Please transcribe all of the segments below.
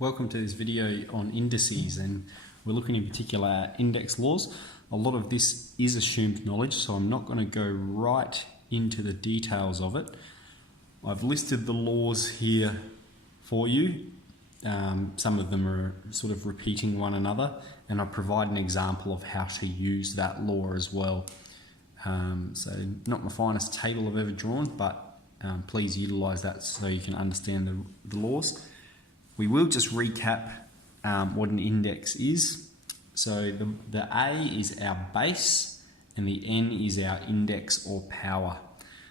Welcome to this video on indices, and we're looking in particular at index laws. A lot of this is assumed knowledge, so I'm not going to go right into the details of it. I've listed the laws here for you. Some of them are sort of repeating one another, and I provide an example of how to use that law as well. So not my finest table I've ever drawn, but please utilise that so you can understand the laws. We will just recap what an index is. So the A is our base and the N is our index or power.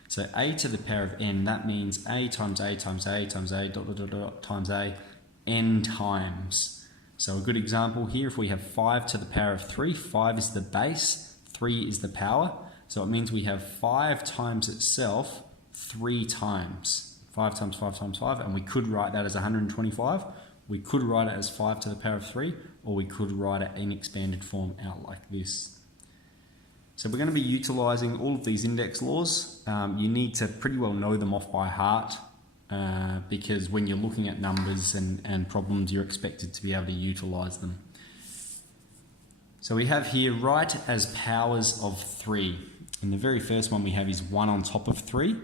So A to the power of N, that means A times A times A times A dot dot dot dot times A N times. So a good example here, if we have 5 to the power of 3, 5 is the base, 3 is the power. So it means we have 5 times itself 3 times. 5 times 5 times 5, and we could write that as 125. We could write it as 5 to the power of 3, or we could write it in expanded form out like this. So we're going to be utilising all of these index laws. You need to pretty well know them off by heart because when you're looking at numbers and problems, you're expected to be able to utilise them. So we have here write as powers of 3. And the very first one we have is 1 on top of 3.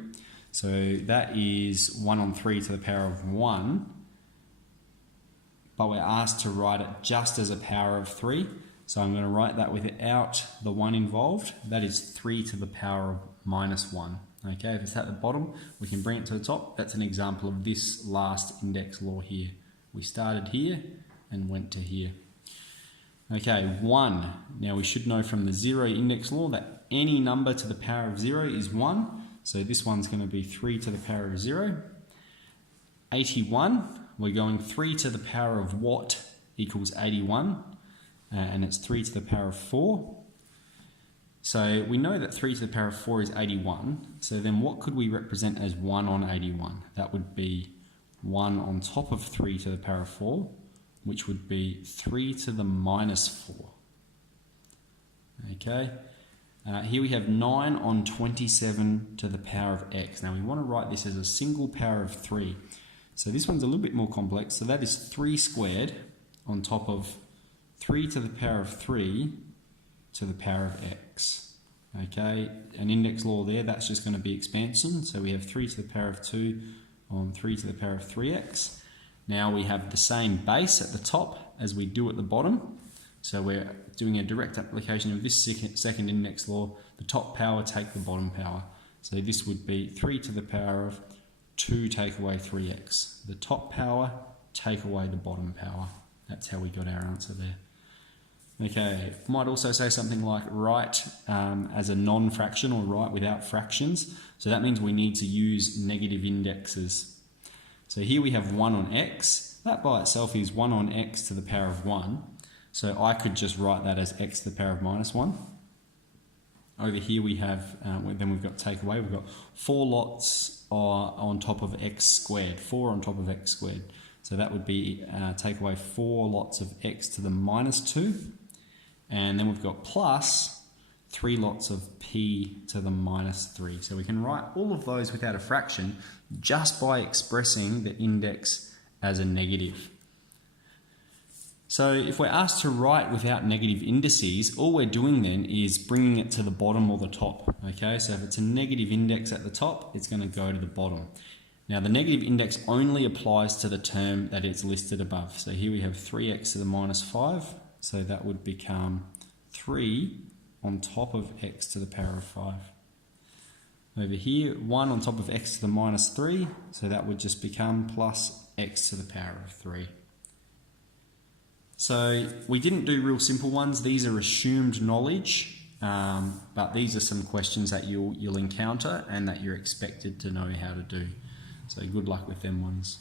So that is 1 on 3 to the power of 1, but we're asked to write it just as a power of 3. So I'm going to write that without the 1 involved. That is 3 to the power of minus 1. Okay, if it's at the bottom, we can bring it to the top. That's an example of this last index law here. We started here and went to here. Okay, 1. Now we should know from the 0 index law that any number to the power of 0 is 1. So this one's going to be 3 to the power of 0. 81, we're going 3 to the power of what equals 81, and it's 3 to the power of 4. So we know that 3 to the power of 4 is 81, so then what could we represent as 1 on 81? That would be 1 on top of 3 to the power of 4, which would be 3 to the minus 4. Okay. Here we have 9 on 27 to the power of x. Now we want to write this as a single power of 3. So this one's a little bit more complex. So that is 3 squared on top of 3 to the power of 3 to the power of x. Okay, an index law there, that's just going to be expansion. So we have 3 to the power of 2 on 3 to the power of 3x. Now we have the same base at the top as we do at the bottom. So we're doing a direct application of this second index law. The top power take the bottom power. So this would be 3 to the power of 2 take away 3x. The top power take away the bottom power. That's how we got our answer there. Okay, might also say something like write as a non-fraction or write without fractions. So that means we need to use negative indexes. So here we have 1 on x. That by itself is 1 on x to the power of 1. So I could just write that as x to the power of minus 1. Over here we have, then we've got take away, we've got 4 lots on top of x squared, 4 on top of x squared. So that would be take away 4 lots of x to the minus 2. And then we've got plus 3 lots of p to the minus 3. So we can write all of those without a fraction just by expressing the index as a negative. So if we're asked to write without negative indices, all we're doing then is bringing it to the bottom or the top. Okay, so if it's a negative index at the top, it's going to go to the bottom. Now the negative index only applies to the term that is listed above. So here we have 3x to the minus 5, so that would become 3 on top of x to the power of 5. Over here, 1 on top of x to the minus 3, so that would just become plus x to the power of 3. So we didn't do real simple ones. These are assumed knowledge, but these are some questions that you'll encounter and that you're expected to know how to do. So good luck with them ones.